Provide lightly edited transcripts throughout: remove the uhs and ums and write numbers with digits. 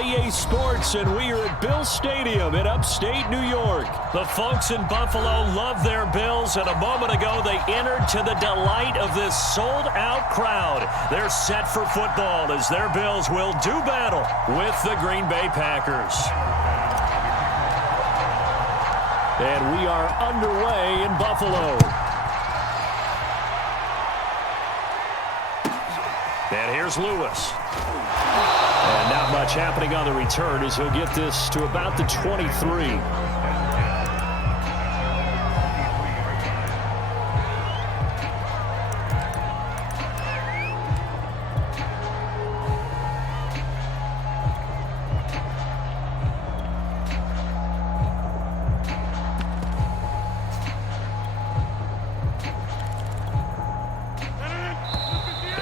on EA Sports, and we are at Bill Stadium in upstate New York. The folks in Buffalo love their Bills, and a moment ago they entered to the delight of this sold-out crowd. They're set for football as their Bills will do battle with the Green Bay Packers. And we are underway in Buffalo. And here's Lewis. And not much happening on the return as he'll get this to about the 23.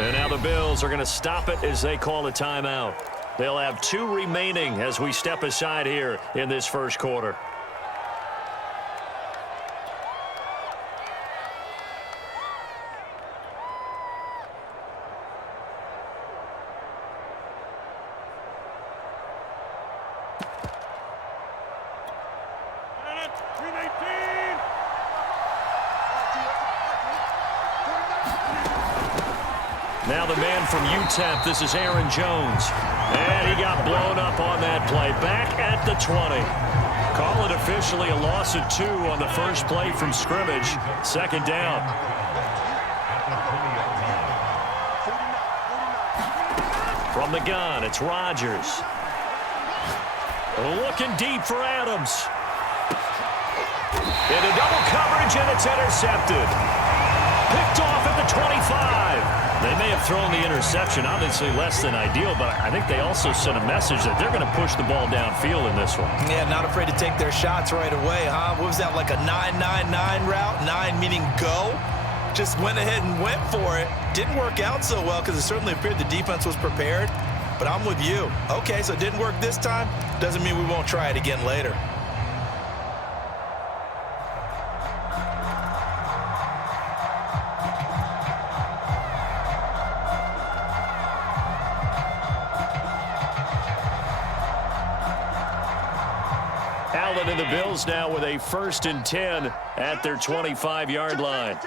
And now the Bills are going to stop it as they call a timeout. They'll have 2 remaining as we step aside here in this first quarter. Now the man from UTEP, this is Aaron Jones. And he got blown up on that play. Back at the 20. Call it officially a loss of 2 on the first play from scrimmage. Second down. From the gun, it's Rodgers. Looking deep for Adams. Into double coverage, and it's intercepted. Picked off at the 25. They may have thrown the interception, obviously less than ideal, but I think they also sent a message that they're going to push the ball downfield in this one. Yeah, not afraid to take their shots right away, huh? What was that, like a 9-9-9 route? 9 meaning go? Just went ahead and went for it. Didn't work out so well because it certainly appeared the defense was prepared, but I'm with you. Okay, so it didn't work this time. Doesn't mean we won't try it again later. Allen and the Bills now with a 1st and 10 at their 25-yard line.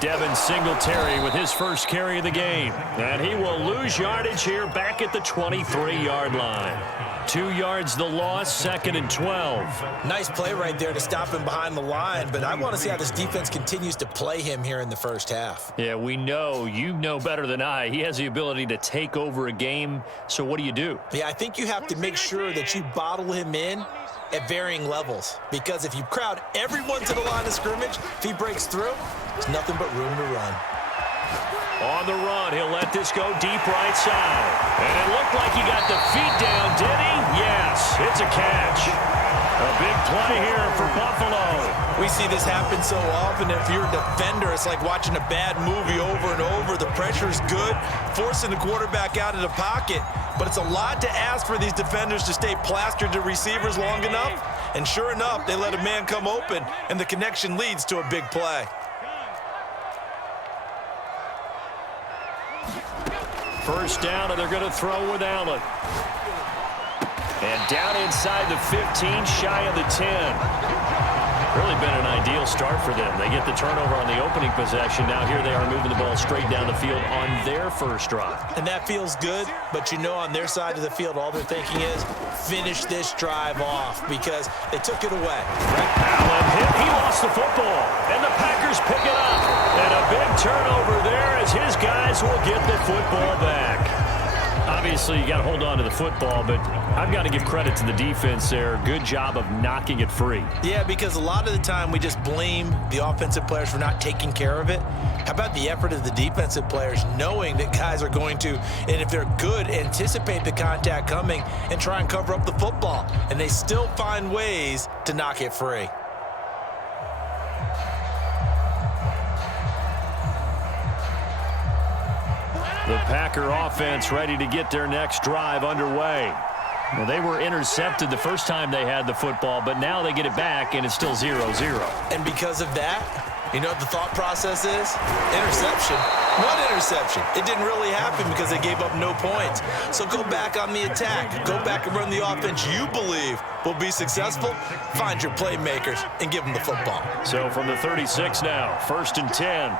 Devin Singletary with his first carry of the game. And he will lose yardage here back at the 23-yard line. 2 yards the loss, 2nd and 12. Nice play right there to stop him behind the line, but I want to see how this defense continues to play him here in the first half. Yeah, we know, you know better than I, he has the ability to take over a game, so what do? Yeah, I think you have to make sure that you bottle him in at varying levels, because if you crowd everyone to the line of scrimmage, if he breaks through, there's nothing but room to run. On the run, he'll let this go deep right side. And it looked like he got the feet down, did he? Yes, it's a catch. A big play here for Buffalo. We see this happen so often. If you're a defender, it's like watching a bad movie over and over. The pressure's good, forcing the quarterback out of the pocket. But it's a lot to ask for these defenders to stay plastered to receivers long enough. And sure enough, they let a man come open, and the connection leads to a big play. First down, and they're going to throw with Allen. And down inside the 15, shy of the 10. Really been an ideal start for them. They get the turnover on the opening possession. Now here they are moving the ball straight down the field on their first drive. And that feels good, but you know on their side of the field, all they're thinking is finish this drive off because they took it away. Allen hit. He lost the football, and the Packers pick it up. And a big turnover there as his guys will get the football back. Obviously, you got to hold on to the football, but I've got to give credit to the defense there. Good job of knocking it free. Yeah, because a lot of the time we just blame the offensive players for not taking care of it. How about the effort of the defensive players knowing that guys are going to, and if they're good, anticipate the contact coming and try and cover up the football. And they still find ways to knock it free. The Packer offense ready to get their next drive underway. Well, they were intercepted the first time they had the football, but now they get it back, and it's still 0-0. And because of that, You know what the thought process is? Interception. What interception? It didn't really happen because they gave up no points. So go back on the attack. Go back and run the offense you believe will be successful. Find your playmakers and give them the football. So from the 36 now, 1st and 10.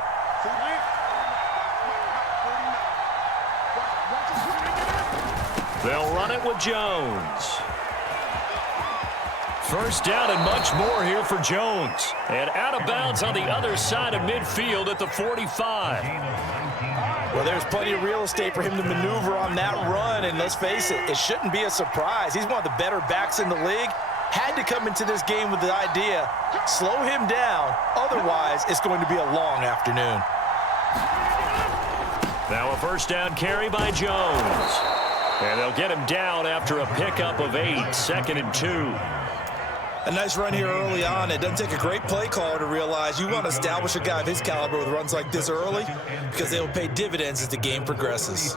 They'll run it with Jones. First down and much more here for Jones. And out of bounds on the other side of midfield at the 45. Well, there's plenty of real estate for him to maneuver on that run. And let's face it, it shouldn't be a surprise. He's one of the better backs in the league. Had to come into this game with the idea, slow him down. Otherwise, it's going to be a long afternoon. Now a first down carry by Jones. And they'll get him down after a pickup of 8, 2nd and 2. A nice run here early on. It doesn't take a great play caller to realize you want to establish a guy of his caliber with runs like this early because they will pay dividends as the game progresses.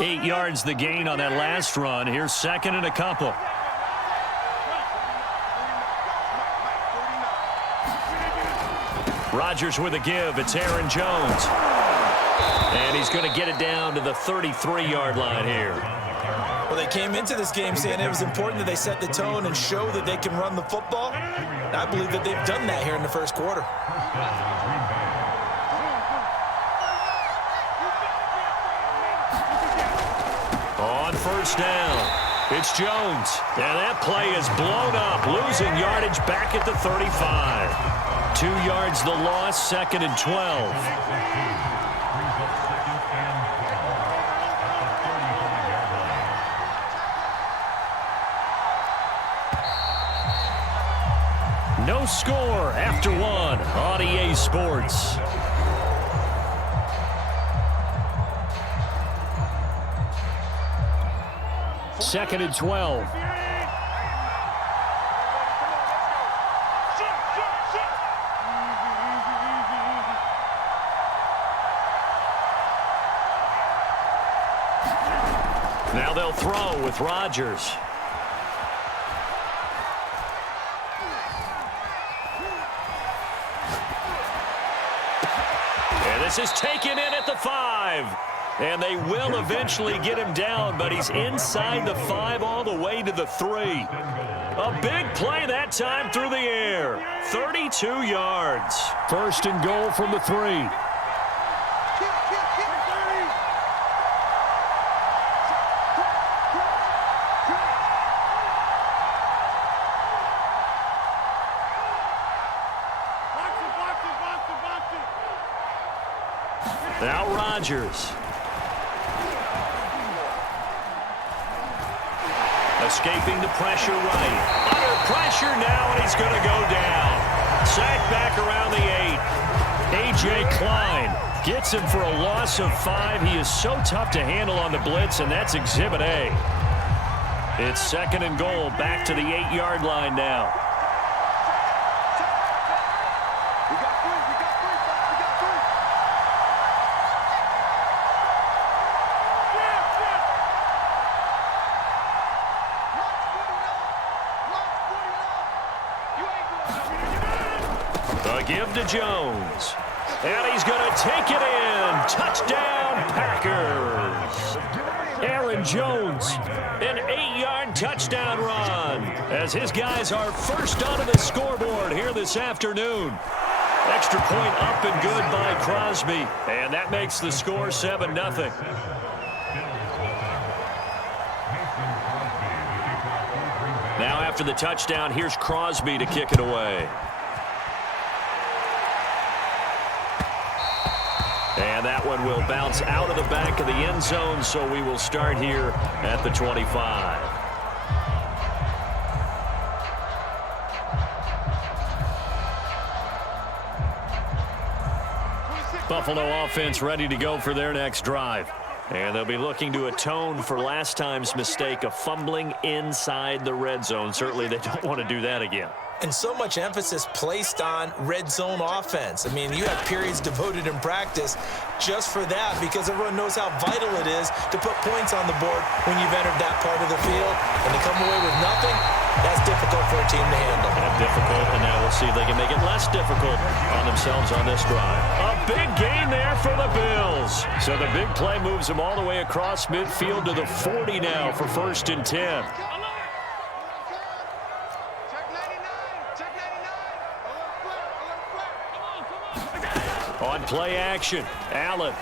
Eight yards the gain on that last run. Here's 2nd and a couple. Rodgers with a give. It's Aaron Jones. And he's going to get it down to the 33-yard line here. Well, they came into this game saying it was important that they set the tone and show that they can run the football. And I believe that they've done that here in the first quarter. On first down, it's Jones. And that play is blown up, losing yardage back at the 35. 2 yards the loss, 2nd and 12. No score after 1 on EA Sports. Second and 12. Now they'll throw with Rodgers. And this is taken in at the 5. And they will eventually get him down, but he's inside the 5 all the way to the 3. A big play that time through the air. 32 yards. 1st and goal from the 3. Now Rodgers. Escaping the pressure right. Under pressure now, and he's going to go down. Sacked back around the 8. A.J. Klein gets him for a loss of 5. He is so tough to handle on the blitz, and that's Exhibit A. It's 2nd and goal, back to the 8-yard line now. Give to Jones. And he's going to take it in. Touchdown, Packers. Aaron Jones, an 8-yard touchdown run as his guys are first onto the scoreboard here this afternoon. Extra point up and good by Crosby. And that makes the score 7-0. Now after the touchdown, here's Crosby to kick it away. And that one will bounce out of the back of the end zone, so we will start here at the 25. Buffalo offense ready to go for their next drive. And they'll be looking to atone for last time's mistake of fumbling inside the red zone. Certainly they don't want to do that again. And so much emphasis placed on red zone offense. I mean, you have periods devoted in practice just for that because everyone knows how vital it is to put points on the board when you've entered that part of the field. And to come away with nothing, that's difficult for a team to handle. And difficult, and now we'll see if they can make it less difficult on themselves on this drive. A big gain there for the Bills. So the big play moves them all the way across midfield to the 40 now for 1st and 10. On play action, Allen.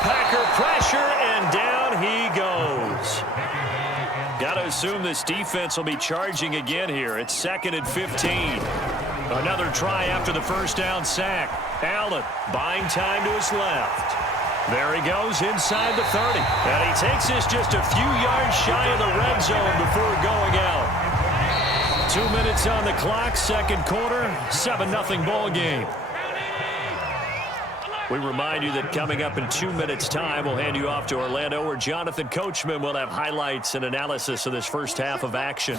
Packer pressure, and down he goes. Got to assume this defense will be charging again here. It's 2nd and 15. Another try after the first down sack. Allen buying time to his left. There he goes inside the 30. And he takes this just a few yards shy of the red zone before going out. 2 minutes on the clock, 2nd quarter, 7-0 ball game. We remind you that coming up in 2 minutes' time, we'll hand you off to Orlando, where Jonathan Coachman will have highlights and analysis of this first half of action.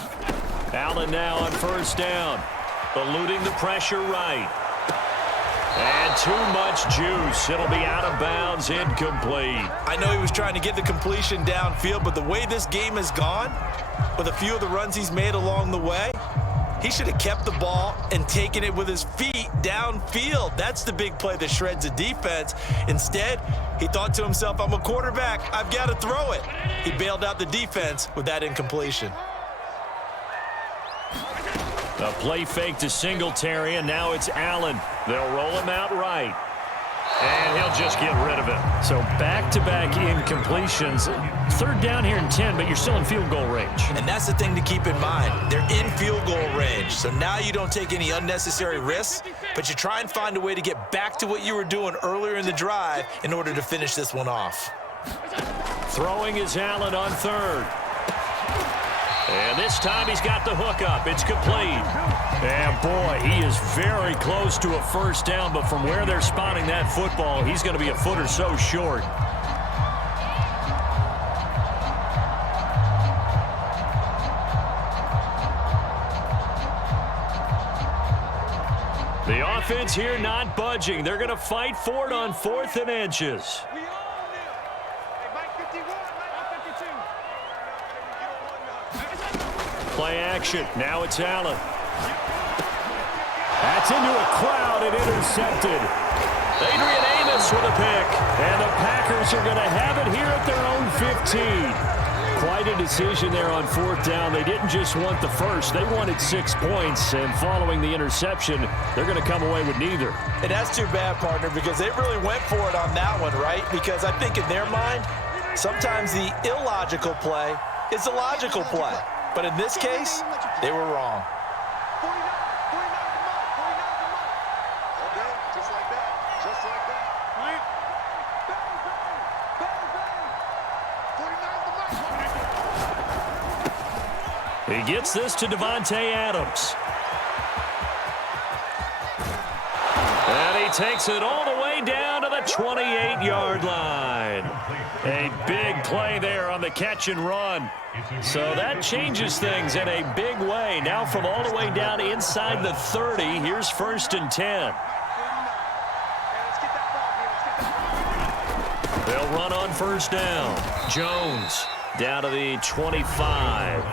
Allen now on 1st down, eluding the pressure right. And too much juice. It'll be out of bounds, incomplete. I know he was trying to get the completion downfield, but the way this game has gone, with a few of the runs he's made along the way, he should have kept the ball and taken it with his feet downfield. That's the big play that shreds a defense. Instead, he thought to himself, I'm a quarterback. I've got to throw it. He bailed out the defense with that incompletion. A play fake to Singletary, and now it's Allen. They'll roll him out right. And he'll just get rid of it. So back-to-back incompletions. 3rd down here and 10, but you're still in field goal range. And that's the thing to keep in mind. They're in field goal range. So now you don't take any unnecessary risks, but you try and find a way to get back to what you were doing earlier in the drive in order to finish this one off. Throwing is Allen on 3rd. And this time he's got the hook up. It's complete. And boy, he is very close to a 1st down, but from where they're spotting that football, he's going to be a foot or so short. The offense here not budging. They're going to fight for it on 4th and inches. Play action. Now it's Allen. That's into a crowd and intercepted. Adrian Amos with a pick. And the Packers are going to have it here at their own 15. Quite a decision there on 4th down. They didn't just want the first. They wanted 6 points. And following the interception, they're going to come away with neither. And that's too bad, partner, because they really went for it on that one, right? Because I think in their mind, sometimes the illogical play is the logical play. But in this case, they were wrong. He gets this to Devontae Adams. And he takes it all the way down to the 28-yard line. A big play there on the catch and run. So that changes things in a big way. Now from all the way down inside the 30, here's 1st and 10. They'll run on 1st down. Jones down to the 25.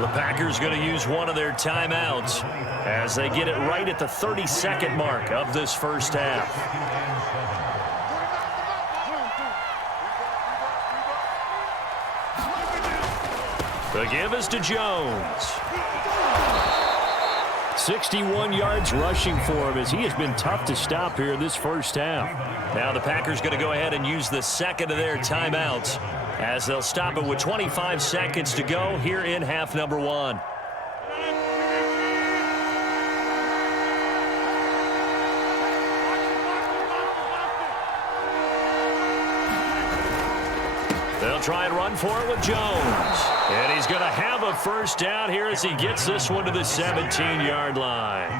The Packers going to use one of their timeouts as they get it right at the 32nd mark of this first half. The give is to Jones. 61 yards rushing for him as he has been tough to stop here in this first half. Now the Packers going to go ahead and use the second of their timeouts as they'll stop it with 25 seconds to go here in half number 1. They'll try and run for it with Jones. And he's going to have a first down here as he gets this one to the 17-yard line.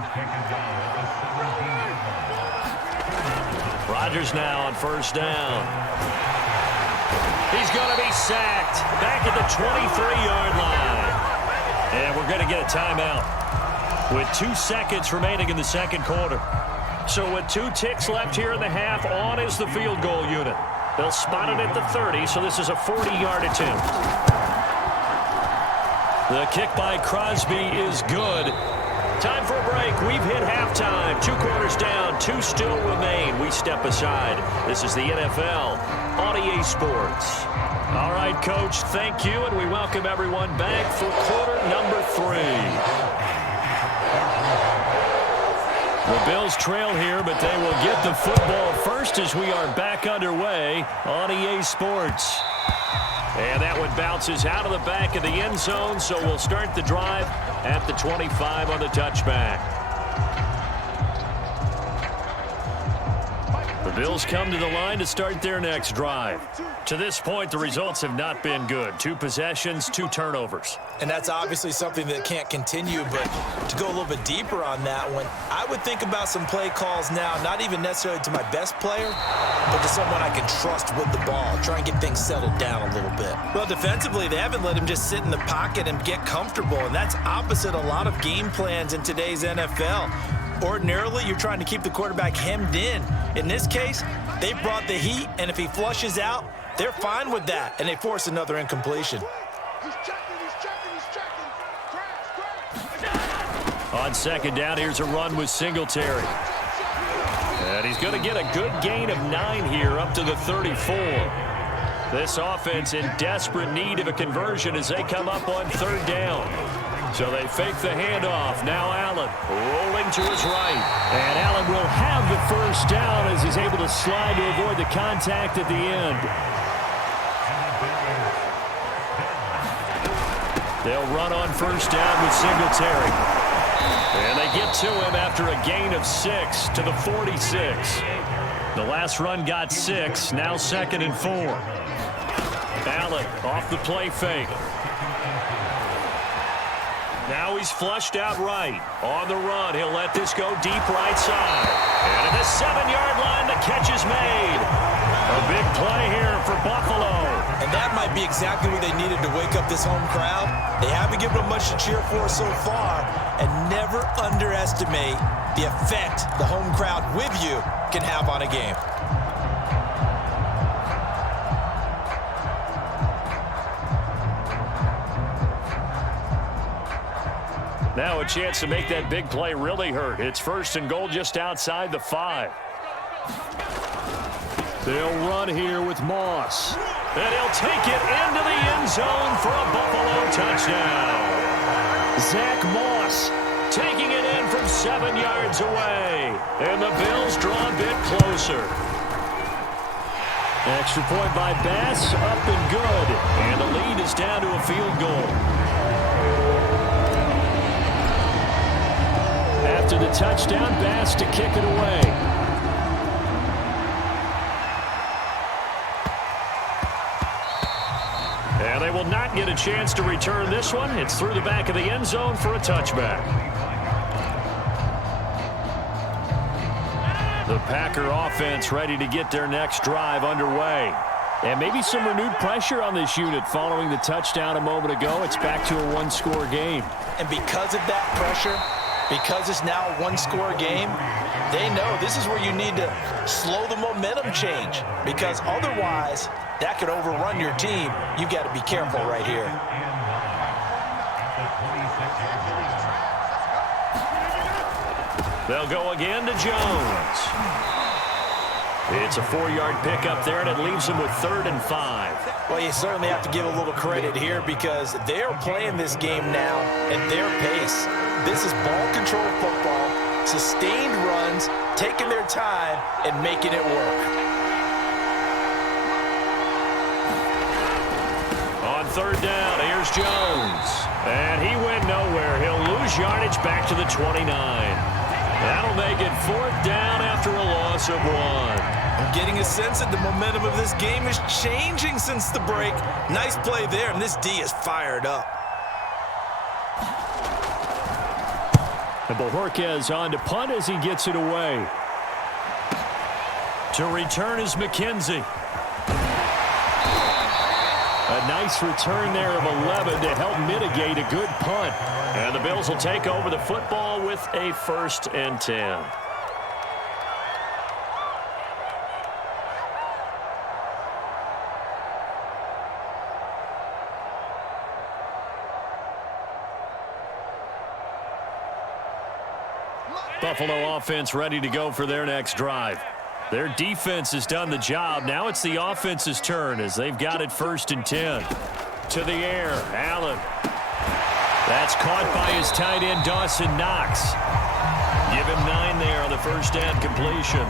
Rodgers now on first down. He's going to be sacked back at the 23-yard line. And we're going to get a timeout. with 2 seconds remaining in the second quarter. So with 2 ticks left here in the half, on is the field goal unit. They'll spot it at the 30, so this is a 40-yard attempt. The kick by Crosby is good. Time for a break. We've hit halftime. 2 quarters down, 2 still remain. We step aside. This is the NFL on EA Sports. All right, Coach, thank you, and we welcome everyone back for quarter number 3. The Bills trail here, but they will get the football first as we are back underway on EA Sports. And that one bounces out of the back of the end zone, so we'll start the drive at the 25 on the touchback. The Bills come to the line to start their next drive. To this point, the results have not been good. 2 possessions, 2 turnovers. And that's obviously something that can't continue, but to go a little bit deeper on that one, I would think about some play calls now, not even necessarily to my best player, but to someone I can trust with the ball. Try and get things settled down a little bit. Well, defensively, they haven't let him just sit in the pocket and get comfortable, and that's opposite a lot of game plans in today's NFL. Ordinarily, you're trying to keep the quarterback hemmed in. In this case, they brought the heat, and if he flushes out, they're fine with that, and they force another incompletion. On second down, here's a run with Singletary. And he's going to get a good gain of 9 here up to the 34. This offense in desperate need of a conversion as they come up on 3rd down. So they fake the handoff. Now Allen rolling to his right. And Allen will have the first down as he's able to slide to avoid the contact at the end. They'll run on 1st down with Singletary. And they get to him after a gain of 6 to the 46. The last run got 6. Now 2nd and 4. Allen off the play fake. Now he's flushed out right. On the run, he'll let this go deep right side. And at the 7-yard line, the catch is made. A big play here for Buffalo. And that might be exactly what they needed to wake up this home crowd. They haven't given them much to cheer for so far. And never underestimate the effect the home crowd with you can have on a game. Now a chance to make that big play really hurt. It's 1st and goal just outside the 5. They'll run here with Moss. And he'll take it into the end zone for a Buffalo touchdown. Zach Moss taking it in from 7 yards away. And the Bills draw a bit closer. Extra point by Bass, up and good. And the lead is down to a field goal. After the touchdown, Bass to kick it away. And they will not get a chance to return this one. It's through the back of the end zone for a touchback. The Packer offense ready to get their next drive underway. And maybe some renewed pressure on this unit following the touchdown a moment ago. It's back to a 1-score game. And because of that pressure, because it's now a 1-score game, they know this is where you need to slow the momentum change, because otherwise that could overrun your team. You've got to be careful right here. They'll go again to Jones. It's a 4-yard pickup there, and it leaves them with 3rd and 5. Well, you certainly have to give a little credit here because they're playing this game now at their pace. This is ball control football, sustained runs, taking their time and making it work. On 3rd down, here's Jones. And he went nowhere. He'll lose yardage back to the 29. That'll make it 4th down after a loss of 1. I'm getting a sense that the momentum of this game is changing since the break. Nice play there, and this D is fired up. And Bojorquez on to punt as he gets it away. To return is McKenzie. A nice return there of 11 to help mitigate a good punt. And the Bills will take over the football with a 1st and 10. Buffalo offense ready to go for their next drive. Their defense has done the job. Now it's the offense's turn as they've got it 1st and 10. To the air, Allen. That's caught by his tight end, Dawson Knox. Give him 9 there on the 1st down completion.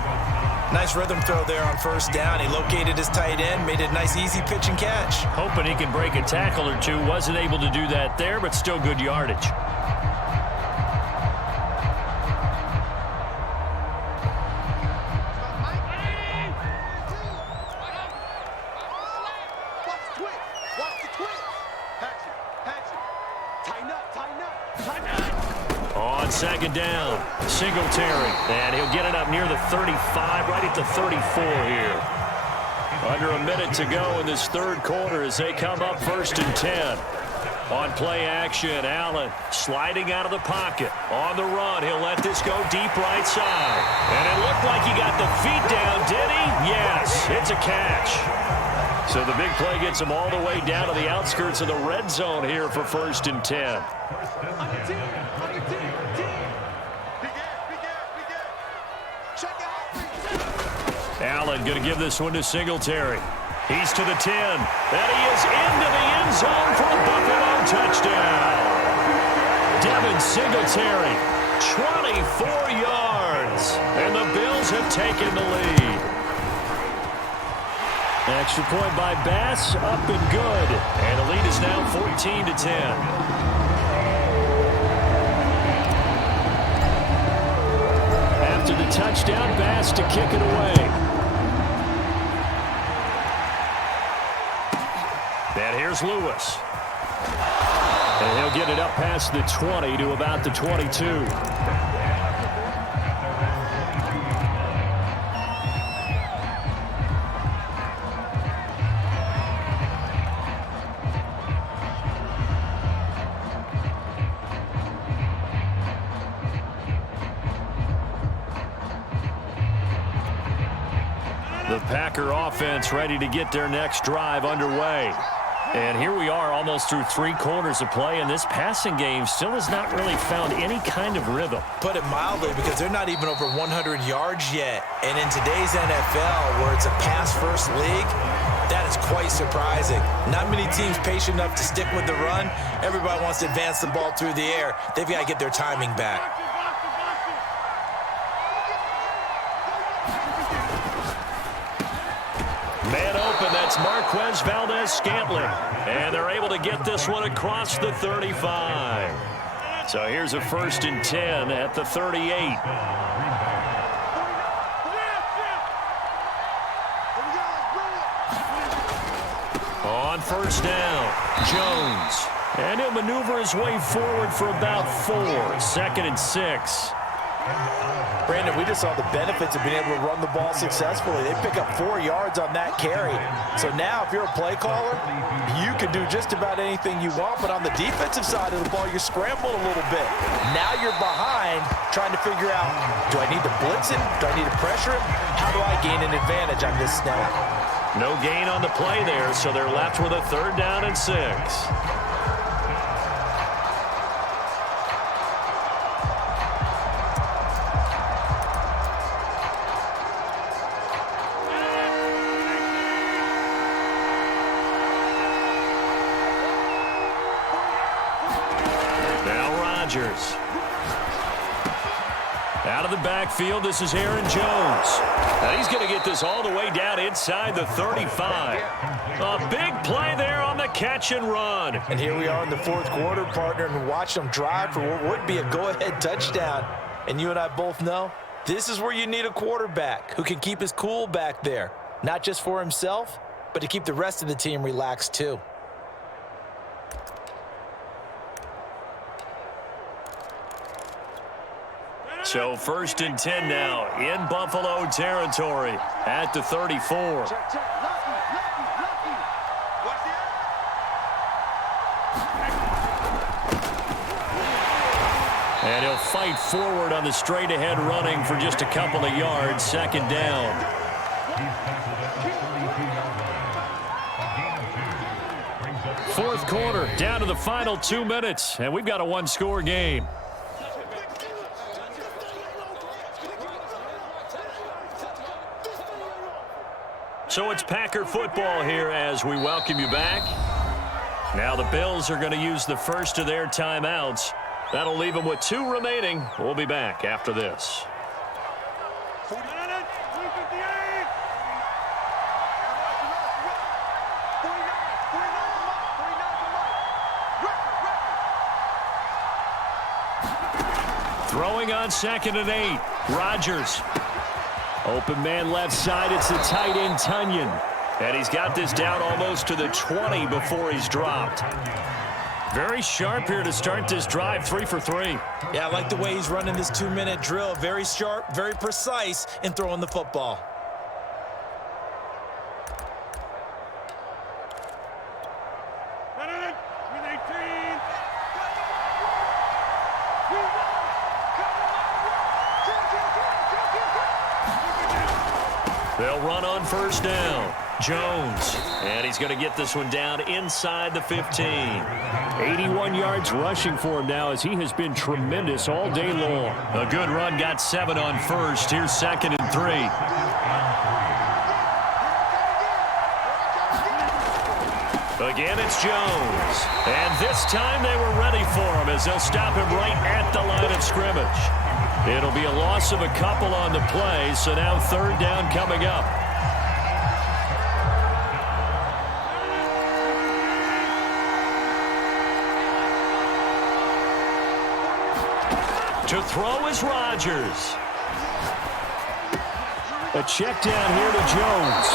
Nice rhythm throw there on 1st down. He located his tight end, made it a nice easy pitch and catch. Hoping he can break a tackle or two. Wasn't able to do that there, but still good yardage. On 2nd down, Singletary, and he'll get it up near the 35, right at the 34 here. Under a minute to go in this 3rd quarter as they come up 1st and 10. On play action, Allen sliding out of the pocket. On the run, he'll let this go deep right side. And it looked like he got the feet down, did he? Yes, it's a catch. So the big play gets him all the way down to the outskirts of the red zone here for 1st and 10. Allen going to give this one to Singletary. He's to the 10. And he is into the end zone for a Buffalo touchdown. Devin Singletary, 24 yards. And the Bills have taken the lead. Extra point by Bass, up and good. And the lead is now 14 to 10. After the touchdown, Bass to kick it away. And here's Lewis. And he'll get it up past the 20 to about the 22. The Packer offense ready to get their next drive underway. And here we are almost through 3 quarters of play, and this passing game still has not really found any kind of rhythm. Put it mildly, because they're not even over 100 yards yet. And in today's NFL, where it's a pass-first league, that is quite surprising. Not many teams patient enough to stick with the run. Everybody wants to advance the ball through the air. They've got to get their timing back. Man open, that's Marquez Valdez-Scantling. And they're able to get this one across the 35. So here's a 1st and 10 at the 38. On 1st down, Jones. And he'll maneuver his way forward for about 4. 2nd and 6. Brandon, we just saw the benefits of being able to run the ball successfully. They pick up 4 yards on that carry. So now if you're a play caller, you can do just about anything you want. But on the defensive side of the ball, you're scrambling a little bit. Now you're behind trying to figure out, do I need to blitz him? Do I need to pressure him? How do I gain an advantage on this snap? No gain on the play there, so they're left with a 3rd down and 6. Out of the backfield, this is Aaron Jones. And he's going to get this all the way down inside the 35. A big play there on the catch and run. And here we are in the 4th quarter, partner, and watch them drive for what would be a go-ahead touchdown. And you and I both know this is where you need a quarterback who can keep his cool back there. Not just for himself, but to keep the rest of the team relaxed too. So 1st and 10 now in Buffalo territory at the 34. fight forward on the straight-ahead running for just a couple of yards. Second down. Fourth quarter, down to the final 2 minutes, and we've got a one-score game. So it's Packer football here as we welcome you back. Now the Bills are going to use the first of their timeouts. That'll leave them with 2 remaining. We'll be back after this. Throwing on 2nd and 8. Rodgers. Open man left side. It's the tight end, Tunyon. And he's got this down almost to the 20 before he's dropped. Very sharp here to start this drive, 3 for 3. Yeah, I like the way he's running this 2-minute drill. Very sharp, very precise in throwing the football. They'll run on first down. Jones, and he's going to get this one down inside the 15. 81 yards rushing for him now as he has been tremendous all day long. A good run, got 7 on first. Here's 2nd and 3. Again, it's Jones. And this time they were ready for him as they'll stop him right at the line of scrimmage. It'll be a loss of a couple on the play, so now 3rd down coming up. To throw is Rodgers. A check down here to Jones.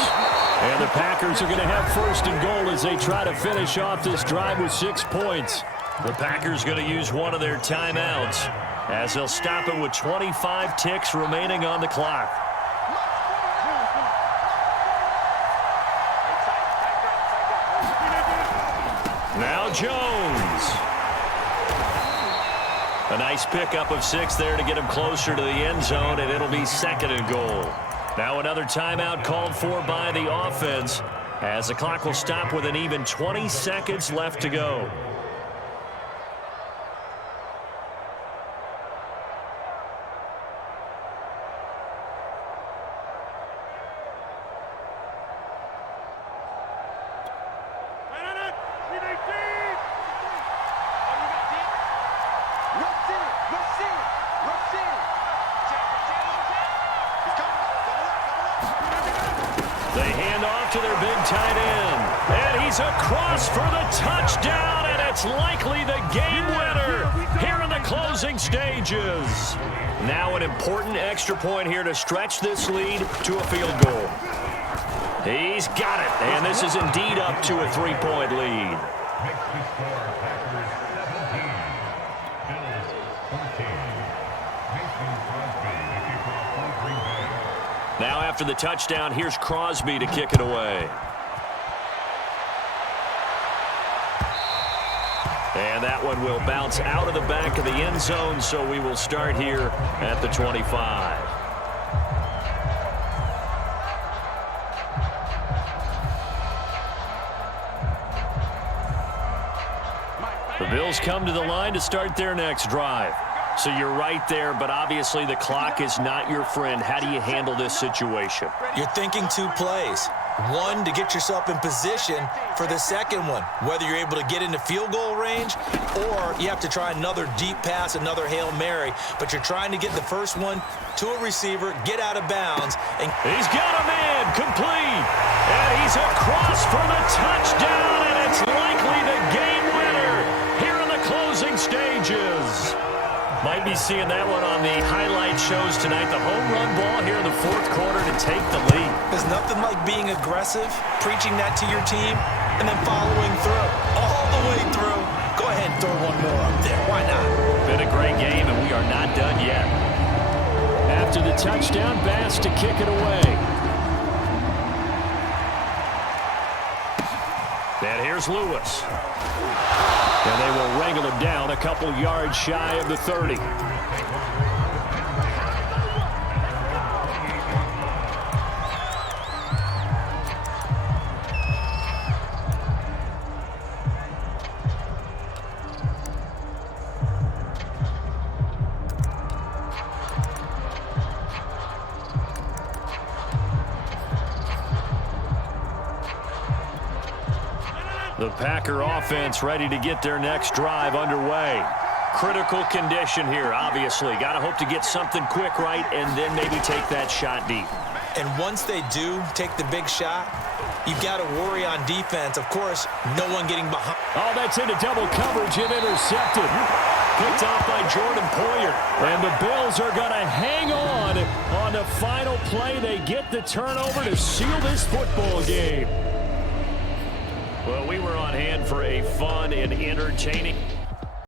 And the Packers are going to have 1st and goal as they try to finish off this drive with 6 points. The Packers going to use one of their timeouts as they'll stop it with 25 ticks remaining on the clock. Now Jones. A nice pickup of 6 there to get him closer to the end zone, and it'll be 2nd and goal. Now another timeout called for by the offense as the clock will stop with an even 20 seconds left to go. They hand off to their big tight end. And he's across for the touchdown, and it's likely the game winner here in the closing stages. Now an important extra point here to stretch this lead to a field goal. He's got it, and this is indeed up to a 3-point lead. Now after the touchdown, here's Crosby to kick it away. And that one will bounce out of the back of the end zone, so we will start here at the 25. The Bills come to the line to start their next drive. So you're right there, but obviously the clock is not your friend. How do you handle this situation? You're thinking 2 plays. One, to get yourself in position for the second one, whether you're able to get into field goal range or you have to try another deep pass, another Hail Mary. But you're trying to get the first one to a receiver, get out of bounds. And he's got a man complete. And he's across for the touchdown, and it's likely the game winner here in the closing stages. Might be seeing that one on the highlight shows tonight. The home run ball here in the 4th quarter to take the lead. There's nothing like being aggressive, preaching that to your team, and then following through, all the way through. Go ahead and throw one more up there. Why not? Been a great game, and we are not done yet. After the touchdown, Bass to kick it away. And here's Lewis. And they will wrangle him down a couple yards shy of the 30. The Packer offense ready to get their next drive underway. Critical condition here, obviously. Got to hope to get something quick right and then maybe take that shot deep. And once they do take the big shot, you've got to worry on defense. Of course, no one getting behind. Oh, that's into double coverage and intercepted. Picked off by Jordan Poyer. And the Bills are going to hang on the final play. They get the turnover to seal this football game. Well, we were on hand for a fun and entertaining